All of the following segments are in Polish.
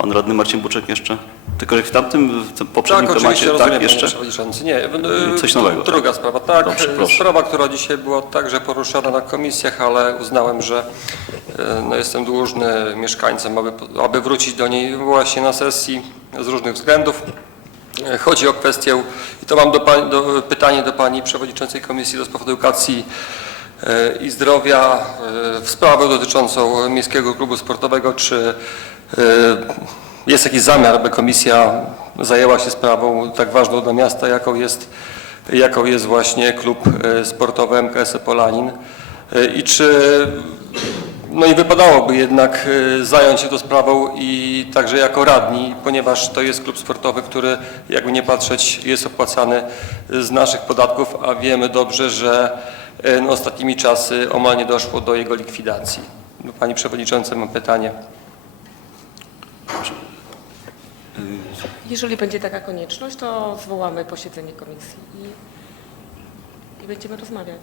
Pan radny Marcin Buczek jeszcze? Tylko że w tamtym, w tym poprzednim Tak, temacie, rozumiem, tak, jeszcze? przewodniczący. Nie, y, Coś nowego, Druga sprawa, tak. Dobrze, y, proszę. Sprawa, która dzisiaj była także poruszana na komisjach, ale uznałem, że y, no, jestem dłużny mieszkańcom, aby, aby wrócić do niej właśnie na sesji z różnych względów. Chodzi o kwestię, i to mam do, do, pytanie do Pani Przewodniczącej Komisji do Spraw Edukacji i Zdrowia w sprawę dotyczącą Miejskiego Klubu Sportowego. Czy jest jakiś zamiar, aby komisja zajęła się sprawą tak ważną dla miasta, jaką jest, jaką jest właśnie klub y, sportowy MKS Polanin? Y, I czy no i wypadałoby jednak zająć się tą sprawą i także jako radni, ponieważ to jest klub sportowy, który jakby nie patrzeć jest opłacany z naszych podatków, a wiemy dobrze, że no, ostatnimi czasy omal nie doszło do jego likwidacji. Do Pani Przewodniczącej mam pytanie. Jeżeli będzie taka konieczność, to zwołamy posiedzenie komisji i, i będziemy rozmawiać.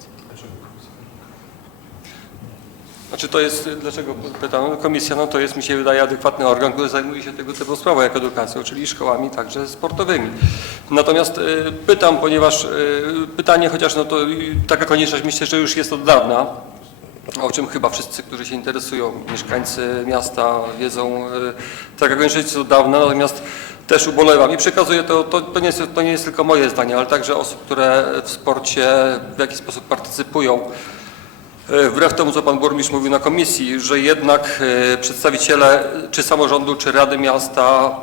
Znaczy to jest, dlaczego pytam, no komisja, no to jest mi się wydaje adekwatny organ, który zajmuje się tego typu sprawą jak edukacją, czyli szkołami także sportowymi. Natomiast y, pytam, ponieważ y, pytanie, chociaż no to y, taka konieczność myślę, że już jest od dawna, o czym chyba wszyscy, którzy się interesują, mieszkańcy miasta wiedzą, y, taka konieczność jest od dawna, natomiast też ubolewam i przekazuję to, to, to, nie jest, to nie jest tylko moje zdanie, ale także osób, które w sporcie w jakiś sposób partycypują. E, Wbrew temu, co pan burmistrz mówił na komisji, że jednak e, przedstawiciele czy samorządu, czy Rady Miasta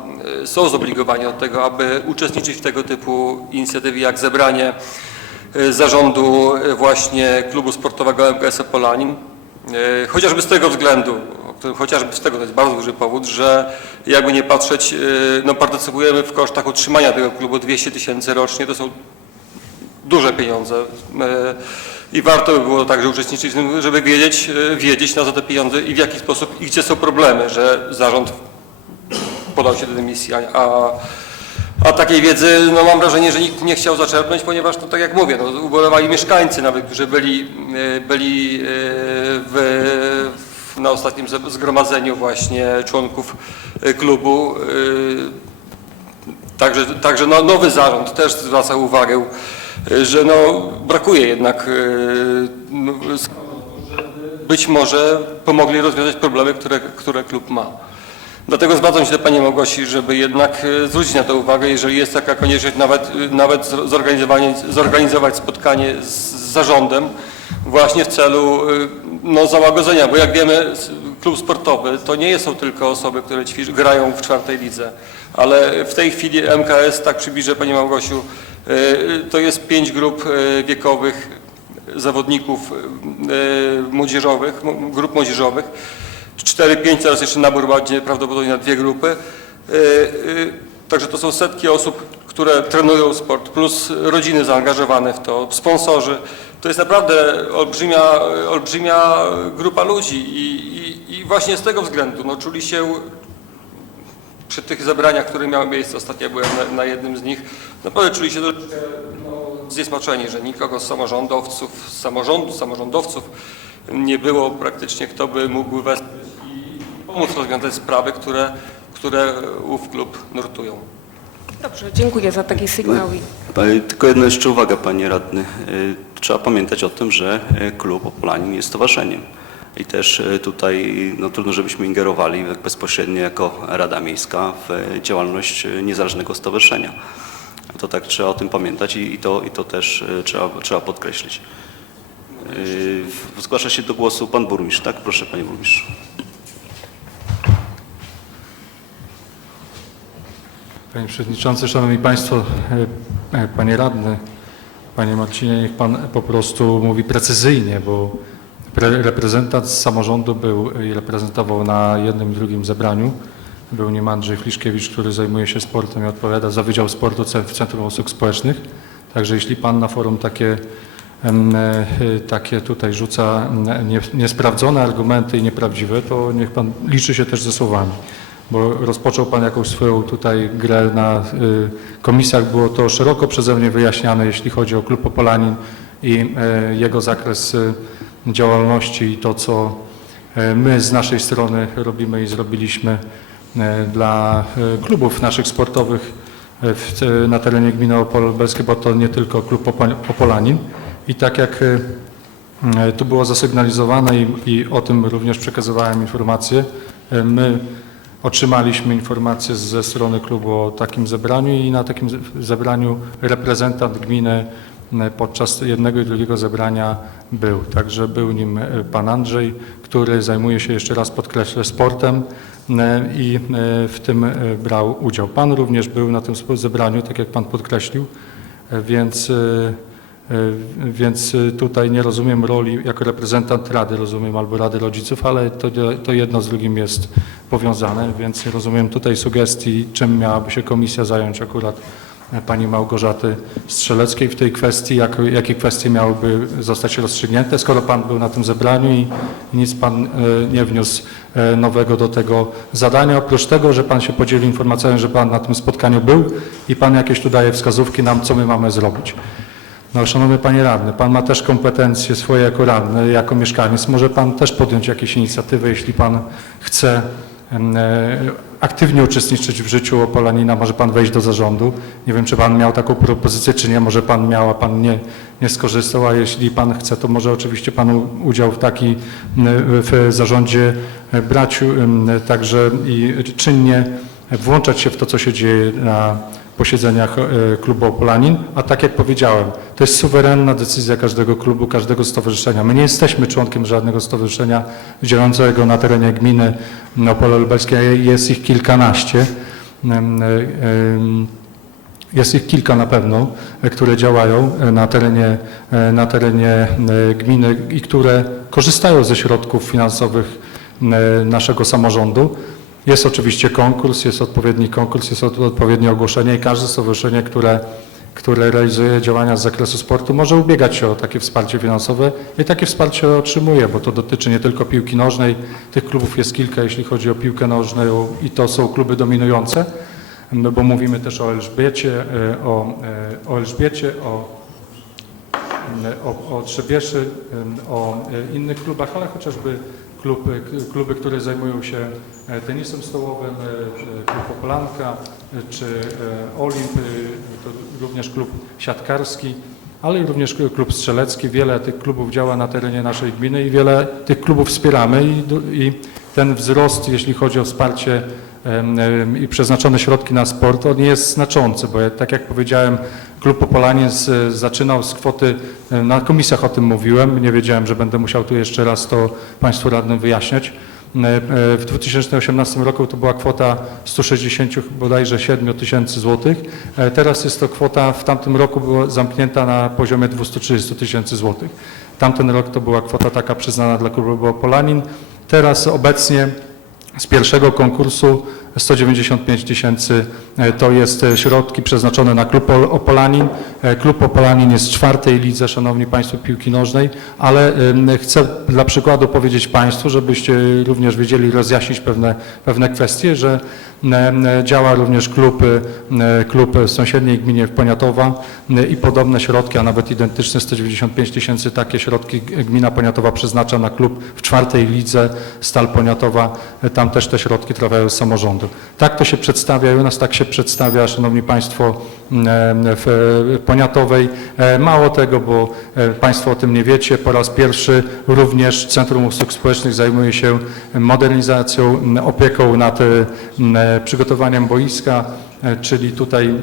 e, są zobligowani do tego, aby uczestniczyć w tego typu inicjatywie jak zebranie e, zarządu e, właśnie klubu sportowego MKS Polanin. E, Chociażby z tego względu, chociażby z tego to jest bardzo duży powód, że jakby nie patrzeć, e, no partycypujemy w kosztach utrzymania tego klubu 200 tysięcy rocznie, to są duże pieniądze e, i warto by było także uczestniczyć w tym, żeby wiedzieć, e, wiedzieć na co te pieniądze i w jaki sposób i gdzie są problemy, że zarząd podał się do dymisji, a, a, takiej wiedzy no mam wrażenie, że nikt nie chciał zaczerpnąć, ponieważ no, tak jak mówię, no, ubolewali mieszkańcy nawet, którzy byli, e, byli e, w, na ostatnim ze- zgromadzeniu właśnie członków e, klubu. Także, także no, nowy zarząd też zwraca uwagę, że no, brakuje jednak, być może pomogli rozwiązać problemy, które, które klub ma. Dlatego zwracam się do Pani Małgosi, żeby jednak y, zwrócić na to uwagę, jeżeli jest taka konieczność, nawet, y, nawet zorganizować spotkanie z zarządem właśnie w celu y, no, załagodzenia, bo jak wiemy klub sportowy to nie są tylko osoby, które ćwicz, grają w czwartej lidze, ale w tej chwili MKS, tak przybliżę Pani Małgosiu, to jest pięć grup wiekowych zawodników młodzieżowych, grup młodzieżowych, 4-5, teraz jeszcze nabór będzie prawdopodobnie na dwie grupy. Y, y, Także to są setki osób, które trenują sport, plus rodziny zaangażowane w to, sponsorzy. To jest naprawdę olbrzymia, olbrzymia grupa ludzi i, i, i właśnie z tego względu no, czuli się przy tych zebraniach, które miały miejsce, ostatnio byłem na, na jednym z nich, naprawdę czuli się troszeczkę no, zniesmaczeni, że nikogo z samorządowców, z samorządu, samorządowców nie było praktycznie, kto by mógł wesprzeć pomóc rozwiązać sprawy, które, które ów klub nurtują. Dobrze, dziękuję za taki sygnał. I... Tylko jedna jeszcze uwaga, panie radny. E, Trzeba pamiętać o tym, że e, klub Opolanin jest stowarzyszeniem. I też e, tutaj no, trudno, żebyśmy ingerowali tak bezpośrednio jako Rada Miejska w działalność niezależnego stowarzyszenia. To tak trzeba o tym pamiętać i, i, to, i to też trzeba, trzeba podkreślić. Zgłasza się do głosu pan burmistrz, tak? Proszę panie burmistrzu. Panie Przewodniczący, Szanowni Państwo, e, e, Panie Radny, Panie Marcinie, niech Pan po prostu mówi precyzyjnie, bo pre- reprezentant z samorządu był i reprezentował na jednym i drugim zebraniu. Był nim Andrzej Fliszkiewicz, który zajmuje się sportem i odpowiada za Wydział Sportu w Centrum Usług Społecznych. Także jeśli Pan na forum takie, e, takie tutaj rzuca niesprawdzone argumenty i nieprawdziwe, to niech Pan liczy się też ze słowami bo rozpoczął Pan jakąś swoją tutaj grę na y, komisjach. Było to szeroko przeze mnie wyjaśniane, jeśli chodzi o Klub Opolanin i y, jego zakres y, działalności i to, co y, my z naszej strony robimy i zrobiliśmy e, dla e, klubów naszych sportowych e, e, na terenie gminy Lubelskie, bo to nie tylko klub Opo- Opolanin. I tak jak e, e, tu było zasygnalizowane i, i o tym również przekazywałem informacje, e, my otrzymaliśmy informację ze strony klubu o takim zebraniu i na takim ze- zebraniu reprezentant gminy e, podczas jednego i drugiego zebrania był. Także był nim e, pan Andrzej, który zajmuje się jeszcze raz podkreślę sportem e, i w tym brał udział. Pan również był na tym zebraniu, tak jak pan podkreślił, więc, więc e, tutaj nie rozumiem roli jako reprezentant Rady, rozumiem albo Rady Rodziców, ale to, to jedno z drugim jest powiązane, więc rozumiem tutaj sugestii, czym miałaby się komisja zająć akurat e, pani Małgorzaty Strzeleckiej w tej kwestii, jak, jakie kwestie miałyby zostać rozstrzygnięte, skoro pan był na tym zebraniu i, nic pan e, nie wniósł e, nowego do tego zadania, oprócz tego, że pan się podzielił informacją, że pan na tym spotkaniu był i pan jakieś tu daje wskazówki nam, co my mamy zrobić. No, szanowny panie radny, pan ma też kompetencje swoje jako radny, jako mieszkaniec. Może pan też podjąć jakieś inicjatywy, jeśli pan chce e, aktywnie uczestniczyć w życiu Opolanina, może pan wejść do zarządu. Nie wiem, czy pan miał taką propozycję, czy nie. Może pan miał, a pan nie, nie skorzystał, a jeśli pan chce, to może oczywiście panu udział w taki w zarządzie e, brać także i czynnie włączać się w to, co się dzieje na posiedzeniach e, klubu Opolanin, a tak jak powiedziałem, to jest suwerenna decyzja każdego klubu, każdego stowarzyszenia. My nie jesteśmy członkiem żadnego stowarzyszenia działającego na terenie gminy Opole Lubelskie, jest ich kilkanaście. Jest ich kilka na pewno, e, które działają e, na terenie, na terenie gminy i które korzystają ze środków finansowych naszego samorządu. Jest oczywiście konkurs, jest odpowiedni konkurs, jest od- odpowiednie ogłoszenie i każde stowarzyszenie, które, które realizuje działania z zakresu sportu może ubiegać się o takie wsparcie finansowe i takie wsparcie otrzymuje, bo to dotyczy nie tylko piłki nożnej, tych klubów jest kilka, jeśli chodzi o piłkę nożną i to są kluby dominujące, no bo mówimy też o Elżbiecie, e, o, e, o Elżbiecie, o, e, o, o Trzebieszy, o innych klubach, ale chociażby klub, e, k- kluby, które zajmują się e, tenisem stołowym, e, klub Opolanka e, czy Olimp, to również klub siatkarski, ale również klub strzelecki. Wiele tych klubów działa na terenie naszej gminy i wiele tych klubów wspieramy i, i ten wzrost, jeśli chodzi o wsparcie i przeznaczone środki na sport, on jest znaczący, bo tak jak powiedziałem, klub Opolanie z, zaczynał z kwoty, e, na komisjach o tym mówiłem, nie wiedziałem, że będę musiał tu jeszcze raz to Państwu radnym wyjaśniać. E, e, W 2018 roku to była kwota 160 bodajże 7 tysięcy złotych. Teraz jest to kwota, w tamtym roku była zamknięta na poziomie 230 tysięcy złotych. Tamten rok to była kwota taka przyznana dla klubu Opolanin. Teraz obecnie z pierwszego konkursu 195 tysięcy e, to jest e, środki przeznaczone na klub Ol- Opolanin. E, Klub Opolanin jest w czwartej lidze, szanowni państwo, piłki nożnej, ale chcę dla przykładu powiedzieć państwu, żebyście również wiedzieli rozjaśnić pewne, pewne kwestie, że działa również klub, klub w sąsiedniej gminie Poniatowa i podobne środki, a nawet identyczne 195 tysięcy takie środki gmina Poniatowa przeznacza na klub w czwartej lidze Stal Poniatowa. Tam też te środki trafiają z samorządu. Tak to się przedstawia i u nas tak się przedstawia, Szanowni Państwo, m, w Poniatowej. E, Mało tego, bo e, Państwo o tym nie wiecie, po raz pierwszy również Centrum Usług Społecznych zajmuje się modernizacją, m, opieką nad e, m, przygotowaniem boiska, e, czyli tutaj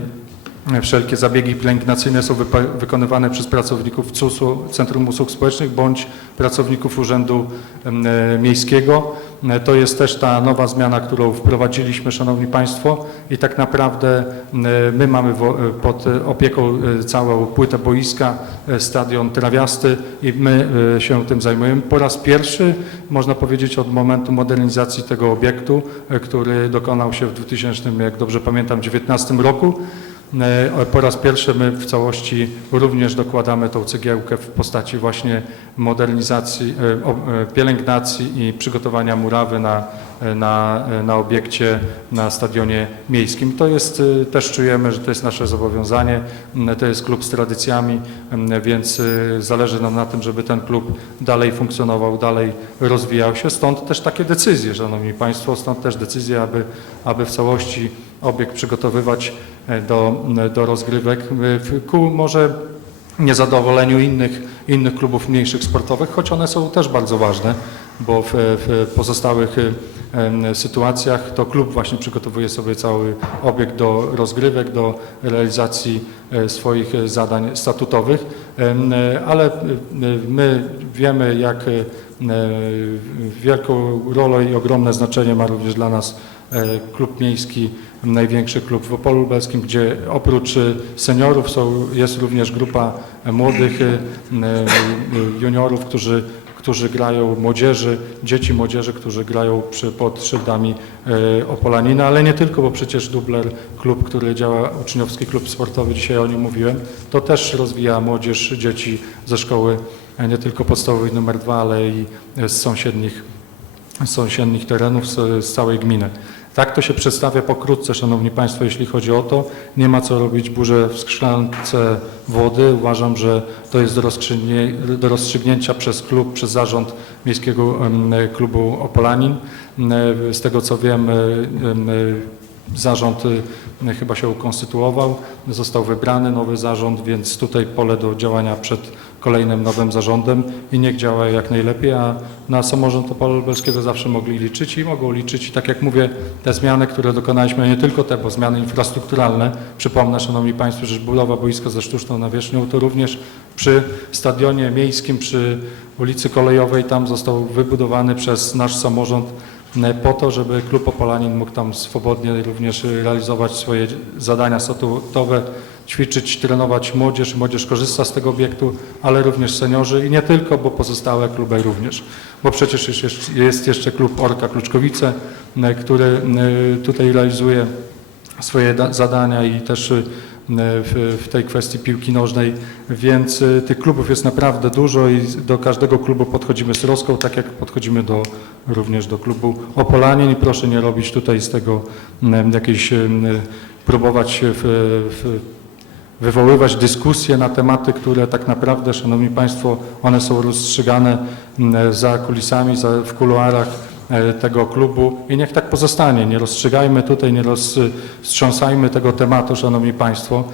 Wszelkie zabiegi pielęgnacyjne są wykonywane przez pracowników CUS-u, Centrum Usług Społecznych, bądź pracowników Urzędu e, Miejskiego. E, To jest też ta nowa zmiana, którą wprowadziliśmy, Szanowni Państwo, i tak naprawdę e, my mamy pod opieką całą płytę boiska, stadion trawiasty i my się tym zajmujemy. Po raz pierwszy, można powiedzieć, od momentu modernizacji tego obiektu, który dokonał się w 2000, jak dobrze pamiętam, 2019 roku. E, Po raz pierwszy my w całości również dokładamy tą cegiełkę w postaci właśnie modernizacji, e, e, pielęgnacji i przygotowania murawy na, na, na obiekcie, na stadionie miejskim. To jest, też czujemy, że to jest nasze zobowiązanie, to jest klub z tradycjami, więc zależy nam na tym, żeby ten klub dalej funkcjonował, dalej rozwijał się. Stąd też takie decyzje, Szanowni Państwo, stąd też decyzje, aby, aby w całości obiekt przygotowywać do, do rozgrywek. E, ku może niezadowoleniu innych, innych klubów mniejszych sportowych, choć one są też bardzo ważne, bo w, w pozostałych em, sytuacjach to klub właśnie przygotowuje sobie cały obiekt do rozgrywek, do realizacji e, swoich e, zadań statutowych, e, ale e, my wiemy, jak e, wielką rolę i ogromne znaczenie ma również dla nas e, klub miejski, największy klub w Opolu Lubelskim, gdzie oprócz e, seniorów są, jest również grupa e, młodych e, e, juniorów, którzy, którzy grają młodzieży, dzieci młodzieży, którzy grają przy, pod szyldami e, Opolanina, ale nie tylko, bo przecież Dubler, klub, który działa, uczniowski klub sportowy, dzisiaj o nim mówiłem, to też rozwija młodzież, dzieci ze szkoły e, nie tylko podstawowej numer dwa, ale i e, z sąsiednich z sąsiednich terenów, z, z całej gminy. Tak to się przedstawia pokrótce, Szanowni Państwo, jeśli chodzi o to. Nie ma co robić burzę w szklance wody. Uważam, że to jest do, do rozstrzygnięcia przez klub, przez zarząd Miejskiego Klubu Opolanin. E, Z tego co wiem, e, e, zarząd chyba się ukonstytuował, został wybrany nowy zarząd, więc tutaj pole do działania przed kolejnym nowym zarządem i niech działa jak najlepiej, a na samorząd Opola Lubelskiego zawsze mogli liczyć i mogą liczyć. I tak jak mówię, te zmiany, które dokonaliśmy, nie tylko te, bo zmiany infrastrukturalne, przypomnę Szanowni Państwo, że budowa boiska ze sztuczną nawierzchnią, to również przy stadionie miejskim, przy ulicy Kolejowej, tam został wybudowany przez nasz samorząd e, po to, żeby klub Opolanin mógł tam swobodnie również realizować swoje zadania statutowe, ćwiczyć, trenować młodzież. Młodzież korzysta z tego obiektu, ale również seniorzy i nie tylko, bo pozostałe kluby również. Bo przecież jest jeszcze- klub Orka Kluczkowice, e, który e, tutaj realizuje swoje da- zadania i też y, w, tej kwestii piłki nożnej, więc tych klubów jest naprawdę dużo i do każdego klubu podchodzimy z troską, tak jak podchodzimy do, również do klubu Opolanin i proszę nie robić tutaj z tego jakiejś, próbować w, w, wywoływać dyskusje na tematy, które tak naprawdę, Szanowni Państwo, one są rozstrzygane mm, za kulisami, za, w kuluarach e, tego klubu i niech tak pozostanie. Nie rozstrzygajmy tutaj, nie roztrząsajmy tego tematu, Szanowni Państwo,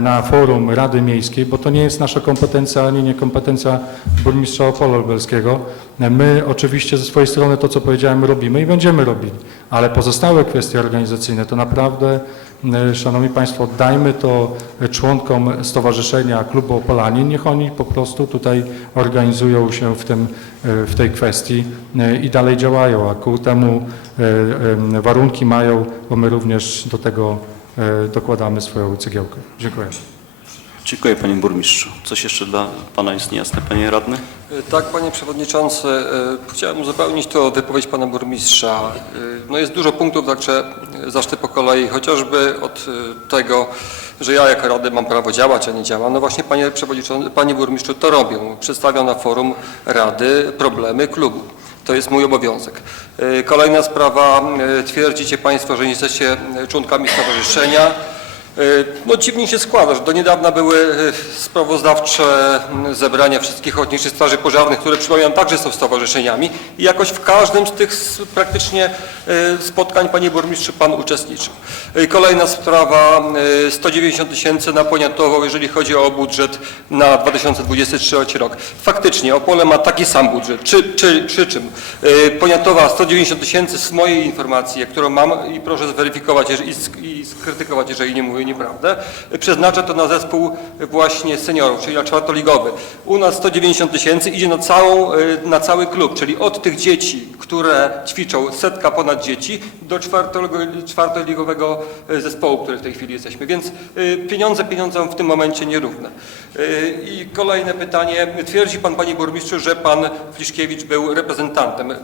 na forum Rady Miejskiej, bo to nie jest nasza kompetencja, ani nie kompetencja burmistrza Opola Lubelskiego. E, My oczywiście ze swojej strony to, co powiedziałem, robimy i będziemy robili, ale pozostałe kwestie organizacyjne to naprawdę E, Szanowni Państwo, oddajmy to członkom Stowarzyszenia Klubu Opolanin, niech oni po prostu tutaj organizują się w, tym, e, w tej kwestii e, i dalej działają, a ku temu e, e, warunki mają, bo my również do tego e, dokładamy swoją cegiełkę. Dziękuję. Dziękuję Panie Burmistrzu. Coś jeszcze dla Pana jest niejasne, Panie Radny? Tak, panie przewodniczący, e, chciałem uzupełnić to wypowiedź pana burmistrza. E, No jest dużo punktów, także zacznę po kolei, chociażby od e, tego, że ja jako rady mam prawo działać, a nie działam. No właśnie panie przewodniczący, panie burmistrzu to robią. Przedstawiam na forum rady problemy klubu. To jest mój obowiązek. E, Kolejna sprawa, e, twierdzicie państwo, że nie jesteście członkami stowarzyszenia. No dziwnie się składa, że do niedawna były e, sprawozdawcze zebrania wszystkich ochotniczych straży pożarnych, które przypominam także są stowarzyszeniami i jakoś w każdym z tych praktycznie e, spotkań panie burmistrzu pan uczestniczył. E, Kolejna sprawa, e, 190 tysięcy na Poniatową, jeżeli chodzi o budżet na 2023 rok. Faktycznie Opole ma taki sam budżet, czy, czy, przy czym e, Poniatowa 190 tysięcy z mojej informacji, którą mam i proszę zweryfikować i skrytykować, jeżeli nie mówię nieprawdę, przeznacza to na zespół właśnie seniorów, czyli na czwartoligowy. U nas 190 tysięcy idzie na, całą, y, na cały klub, czyli od tych dzieci, które ćwiczą, setka ponad dzieci, do czwartoligo- czwartoligowego y, zespołu, który w tej chwili jesteśmy. Więc y, pieniądze pieniądzom w tym momencie nierówne. I kolejne pytanie. Twierdzi pan, panie burmistrzu, że pan Fliszkiewicz był reprezentantem.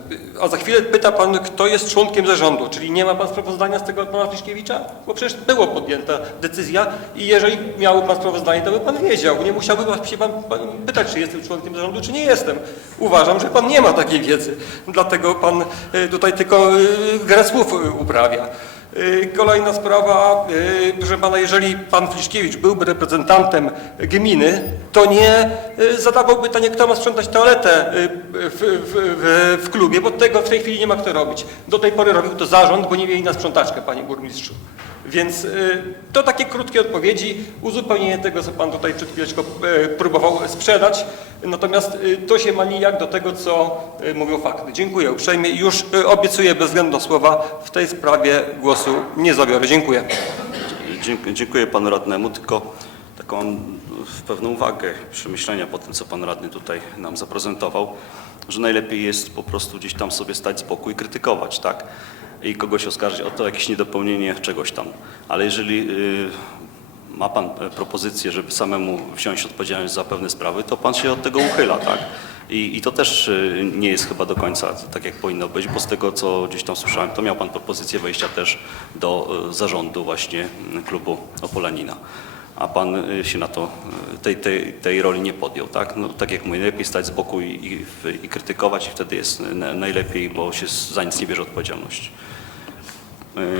A za chwilę pyta pan, kto jest członkiem zarządu, czyli nie ma pan sprawozdania z tego pana Fliszkiewicza? Bo przecież było podjęta decyzja i jeżeli miałby pan sprawozdanie, to by pan wiedział. Nie musiałby się pan, pan pytać, czy jestem członkiem zarządu, czy nie jestem. Uważam, że pan nie ma takiej wiedzy, dlatego pan y, tutaj tylko y, grę słów y, uprawia. Y, Kolejna sprawa, y, proszę pana, jeżeli pan Fliszkiewicz byłby reprezentantem gminy, to nie y, zadawał pytania, kto ma sprzątać toaletę w, w, w, w klubie, bo tego w tej chwili nie ma kto robić. Do tej pory robił to zarząd, bo nie mieli na sprzątaczkę, panie burmistrzu. Więc to takie krótkie odpowiedzi, uzupełnienie tego, co pan tutaj przed chwileczką próbował sprzedać. Natomiast to się ma nijak do tego, co mówią fakty. Dziękuję uprzejmie i już obiecuję bez względu na słowa w tej sprawie nie zabiorę. Dziękuję. Dziękuję, dziękuję panu radnemu, tylko taką mam pewną uwagę, przemyślenia po tym, co pan radny tutaj nam zaprezentował, że najlepiej jest po prostu gdzieś tam sobie stać z boku i krytykować, tak? I kogoś oskarżyć o to jakieś niedopełnienie czegoś tam. Ale jeżeli y, ma pan e, propozycję, żeby samemu wziąć odpowiedzialność za pewne sprawy, to pan się od tego uchyla, tak? I, I to też y, nie jest chyba do końca tak, jak powinno być, bo z tego, co gdzieś tam słyszałem, to miał pan propozycję wejścia też do y, zarządu właśnie y, klubu Opolanina. A pan y, się na to, tej, tej, tej roli nie podjął, tak? No, tak jak mówię, lepiej stać z boku i, i, i krytykować i wtedy jest na- najlepiej, bo się za nic nie bierze odpowiedzialności. Y,